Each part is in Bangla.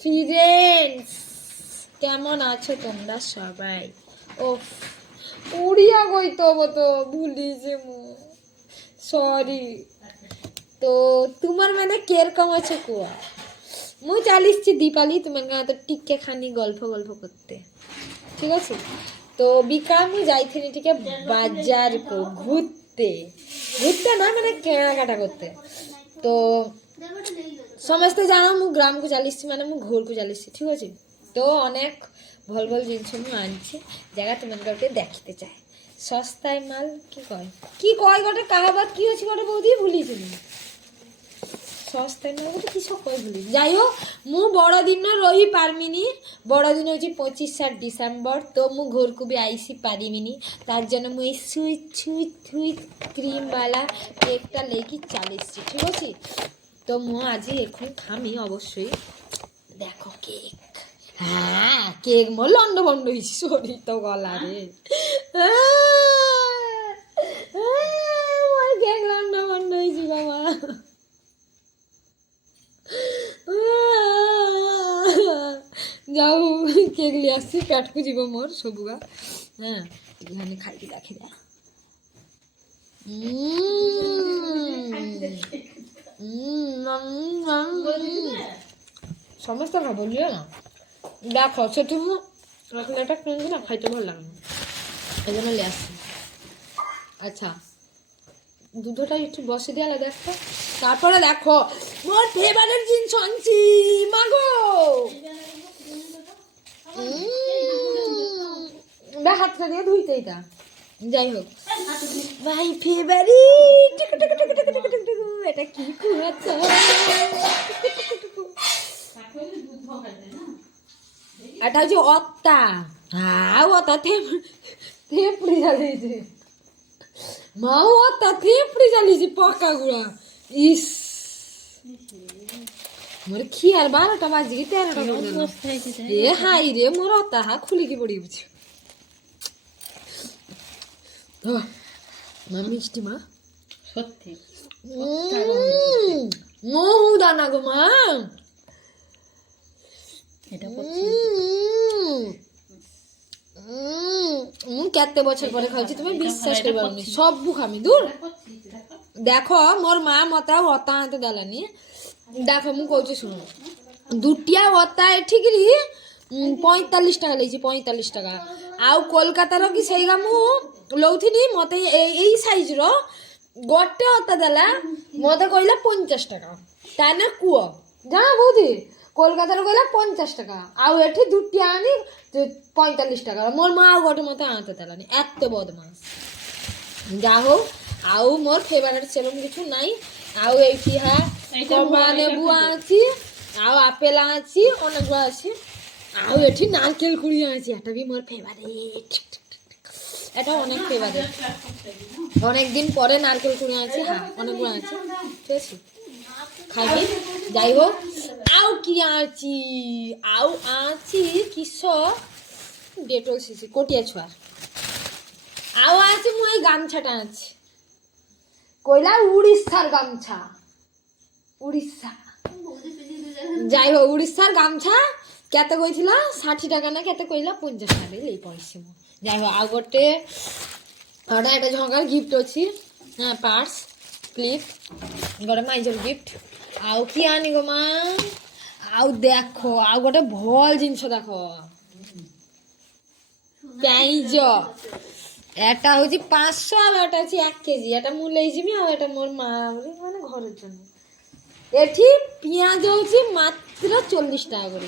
ফ্রেন্ডস কেমন আছো তোমরা সবাই? ও উড়িয়া কইতব তো ভুলিছে মু সরি তো তোমার মানে কীরকম আছে কুয়া? মুই চালিছি দীপালি, তোমার গাঁ তো টিকে খানি গল্প গল্প করতে। ঠিক আছে? তো বিকাল মুই যাইছিনি টিকে বাজার কো, ঘুরতে। ঘুরতে না মানে কেনাকাটা করতে। তো ସମସ୍ତେ ଜାଣ ମୁଁ ଗ୍ରାମକୁ ଚାଲିଛି ମାନେ ମୁଁ ଘରକୁ ଚାଲିଛି ଠିକ୍ ଅଛି ତ ଅନେକ ଭଲ ଭଲ ଜିନିଷ ମୁଁ ଆଣିଛି ଜାଗା ତୁମମାନଙ୍କର ଟିକେ ଦେଖିତେ ଚାହେଁ ଶସ୍ତାଏ ମାଲ କି କହେ କି কয় ଗୋଟେ କାହା কাহাবাত କି ଅଛି ଗୋଟେ বৌদি ଭୁଲିଥିଲି সস্তায় মাল ଗୋଟେ কিছু କହେ ভুলি যাই হোক ମୁଁ ବଡ଼ଦିନ ରହିପାରିମିନି ବଡ଼ଦିନ ହେଉଛି ପଚିଶ ପଚିଶା ଡିସେମ୍ବର ତ ମୁଁ ଘରକୁ ବି ଆସି ପାରିମିନି ତାର ଜন্য ମୁଁ ଏଇ ସୁଇଟ୍ ସୁଇଟ୍ ସୁଇଟ୍ କ୍ରିମ୍ ବାଲା କେକ୍ଟା ନେଇକି ଚାଲିଛି ଠିକ୍ ଅଛି তো মো আজি এখন খামি অবশ্যই। দেখো কেক। হ্যাঁ কেক মোর লন্ড বন্ড হয়েছি শরীর তো গলা রে। কেক লন্ড বন্ড হয়েছি বাবা। যাও কেক নিয়ে আসছি প্যাট খুঁজিব মোর সবুগা। হ্যাঁ আমি খাইতে দেখে দেয় সমস্ত খাব বুঝলে না। দেখো সেটুকু এখন এটা কিনছি না, খাইতে ভালো লাগে না। এই জন্য নিয়ে আসছি। আচ্ছা দুধটা একটু বসে দিয়ে দেখো। তারপরে দেখো, মোর ফেভারিট জিনিস আনছি, মাগো। বা হাতটা দিয়ে ধুইতে এটা। যাই হোক। ভাই ফেভারিট এটা কি কুয়াচ্ছা এটা হচ্ছে অত্তা হ্যাঁ অত্তা থেপড়ি জ্বালিয়েছে মা অত্তা থেপড়ি জ্বালিয়েছে পকা গুড়া ইস মোর খিয়ার বারোটা বাজি কি তেরোটা বাজে এ হাই রে মোর অত্তা হা খুলিকি পড়ি বুঝছি মা মিষ্টি মা সত্যি মহু দানা গো মা। এটা চারটে বছর পরে খাওয়াচ্ছি তুমি বিশ্বাস করবে আমি সব বুক দূর। দেখো মোর মা মতা অতা আনতে দেলানি। দেখো মু কৌছি শুনো। দুটিয়া অতা এঠিকি পঁয়তাল্লিশ টাকা লেগেছি পঁয়তাল্লিশ টাকা। আউ কলকাতার কি সেইগা মু লৌথিনি? মতে এই সাইজর। গড়টা হতা দেলা মদে কইলা পঞ্চাশ টাকা তাই না কুয়া জানা বৌদি কলকাতার গেলে পঞ্চাশ টাকা আর এটি দুটি আনি পঁয়তাল্লিশ টাকা মোর মা গোটে মতো আনতে তেলানি এত বদমাস যা হোক আউ মোর ফেভারিট সেরম কিছু নাই আউ এইটি হ্যাঁ লেবু আছি আউ আপেল আছি অনেকগুলো আছি আউ এটি নারকেল কুড়ি আছি এটা বি মোর ফেভারিট এটা অনেক ফ্লেভারের অনেক দিন পরে নারকেল কুড়ে আছে হ্যাঁ অনেক গুণ আছে ঠিক আছে? খাবি যাই হোক আও কি আছি? আও আছি কিস ডেটল শিশি, কটিয়া ছুয়া। আও আছি মু এই গামছাটা আছে কইলা উড়িষ্যার গামছা। উড়িষ্যা। যাই হোক, উড়িষ্যার গামছা, কেতে কইছিল? ষাঠি টাকা না, কেতে কইলা? পঞ্চাশ টাকা, এই পয়সা যাই হোক ଆଉ ଗୋଟେ ଏଇଟା ଏଇଟା ଝଙ୍କାର ଗିଫ୍ଟ ଅଛି ହଁ ପାର୍ସ କ୍ଲିପ୍ ଗୋଟେ ମାଇଜର ଗିଫ୍ଟ ଆଉ କି ଆଣି ଗୋ ମା ଆଉ ଦେଖ ଆଉ ଗୋଟେ ଭଲ ଜିନିଷ ଦେଖ পেঁয়াজ এটা হচ্ছে পাঁচশো আর এটা হচ্ছে এক কেজি এটা মূল এইছিবি আর এটা মোর মা মানে ঘরের জন্য এটি পেঁয়াজ হচ্ছে মাত্র চল্লিশ টাকা করে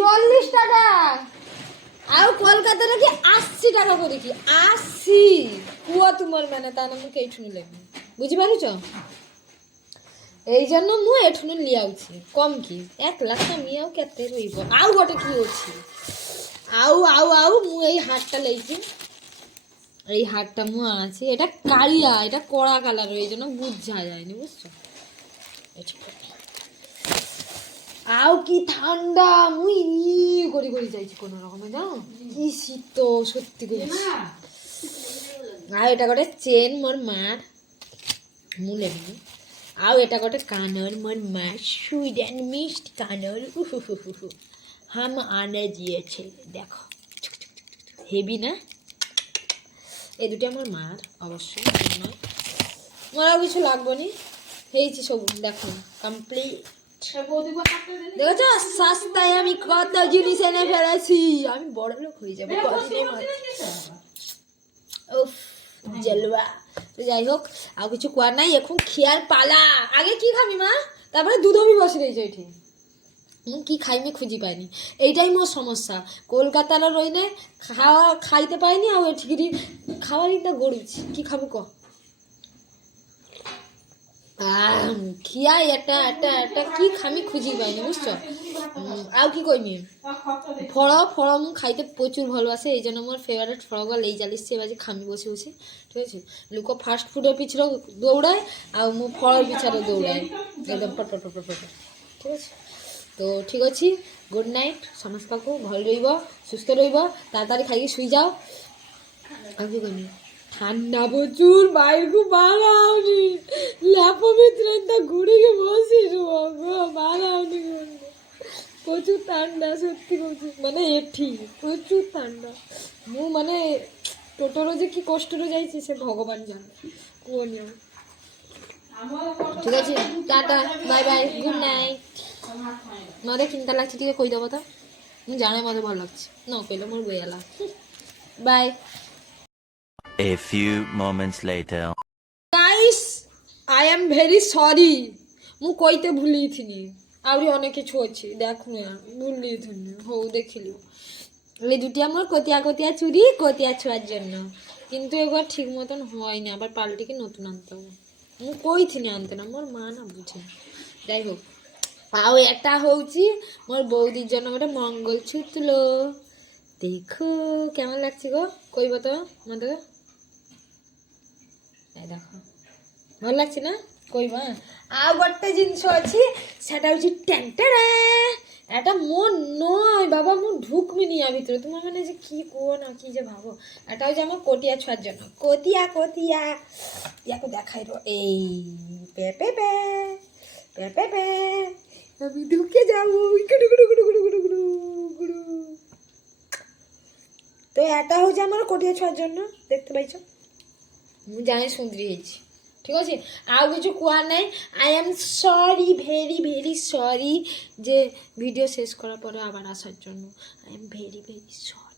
চল্লিশ টাকা আর কলকাতা নাকি আশি টাকা করে কি? আশি। কুয়া তোমার মানে তা নাম এইঠুনি লাগবে বুঝিপারুছ এই জন্য মু এঠুনি লিয়াউছি কম কি? এক লাখ মিয়াও কেতে রইব আউ গোটে কি ଅଛି আউ আউ আউ মু এই হাটটা লেইছি এই হাটটা মু আছি। এটা কালিয়া এটা কড়া কালার এই জন্য বুঝা যায়নি বুঝছ আও কি ঠান্ডা মুই ই করে করে যাইছি কোন রকমে না? কি শীত তো সত্যি করে। আও এটা গটে চেন মোর মার মুলে নি আও এটা গটে কানর মোর মা সুইডেন মিষ্ট কানর হাম আনে দিয়েছে দেখো। হেভি না? এই দুটি আমার মার অবশ্যই। আমার কিছু লাগবে নি? হয়েছি সব দেখো কমপ্লিট দেখেছ? সস্তায় আমি কত জিনিস এনে ফেলেছি। আমি বড় লোক হয়ে যাব উফ জলবা তো যাই হোক আর কিছু কোয়ার নাই এখন খেয়ার পালা। আগে কি খাবি মা? তারপরে দুধ আমি বসে রয়েছে ওইটি কি খাইমি খুঁজি পাইনি। এইটাই মোর সমস্যা। কলকাতার রইলে খাওয়া খাইতে পাইনি আর এঠিকি খাওয়ারই তো গড়ুছি কি খাব ক? খিয়াই একটা একটা একটা কি খামি খুঁজি পাইনি, বুঝছ? আর কি কইমি ফড় ফড় মু খাইতে প্রচুর ভালোবাসে, এই জন্য আমার ফেভারিট ফড়গুলো এই জ্বালিছি, এবার খামি বসে বসে, ঠিক আছে? লোক ফাস্ট ফুডের পিছনে দৌড়ায়, আর মু ফড়ের পিছনে দৌড়ায়, একদম পট পট ঠিক আছে? তো ঠিক আছে গুড নাইট ଭଲ ରହିବ সুস্থ ରହିব তাড়াতাড়ি খাইকি শুই যাও। আর কি কইমি ঠান্ডা প্রচুর বাইরকু বাড়াওনি প্রচুর ঠান্ডা সত্যি বলছি। মানে এঠি প্রচুর ঠান্ডা। মু মানে টোটোরও যে কি কষ্টরও যাইছি সে ভগবান জানে। কোনিও ঠিক আছে tata bye bye good night. মানে চিন্তা লাগছে টিকে কই দেবো তো? জানে মানে ভালো লাগছে। ন কইলে মোর বইয়ালা বাই। A few moments later. Guys, I am very sorry. ମୁଁ କହିତେ ଭୁଲିଥିଲି ଆହୁରି ଅନେକ କିଛି ଅଛି ଦେଖୁନି বুললি ଥିଲି ହଉ ଦେଖିଲୁ এই দুটি আমার কতিয়া কতিয়া চুরি, কতিয়া ছোঁয়ার জন্য। কিন্তু এবার ঠিক মতন হয় না, আবার পাল্টিকে নতুন আনতে হবে। আমি কই থিনে আনতে না মোর মা না বুঝে যাই হোক আও একটা হচ্ছে মোর বৌদির জন্য গোটা মঙ্গল ছুতলো। দেখো কেমন লাগছে গো, কইব তো আমাদের দেখো, ভালো লাগছে না? কইবা হ্যাঁ? আর একটা জিনিস আছে, সেটা হচ্ছে ট্যাংটারা এটা মন নয়, বাবা, মন ঢুকবি নি আমি ভিতরে। তোমার মানে যে কি কো না কি যে ভাবো। এটা হচ্ছে আমার কটিয়া ছোঁয়ার জন্য। কতিয়া কতিয়া ইয়াকে দেখাই রো, এই, পে পে পে পে পে পে। আমি ঢুকে যাব, গুড়ু গুড়ু গুড়ু গুড়ু গুড়ু গুড়ু গুড়ু। তো এটা হচ্ছে আমার কটিয়া ছোঁয়ার জন্য, দেখতে পাইছো? জানি সুন্দরী হয়েছি। ঠিক আছে? আর কিছু কোয়ার নাই। I am sorry very very sorry যে ভিডিও শেষ করার পরে আবার আসার জন্য। I am very very sorry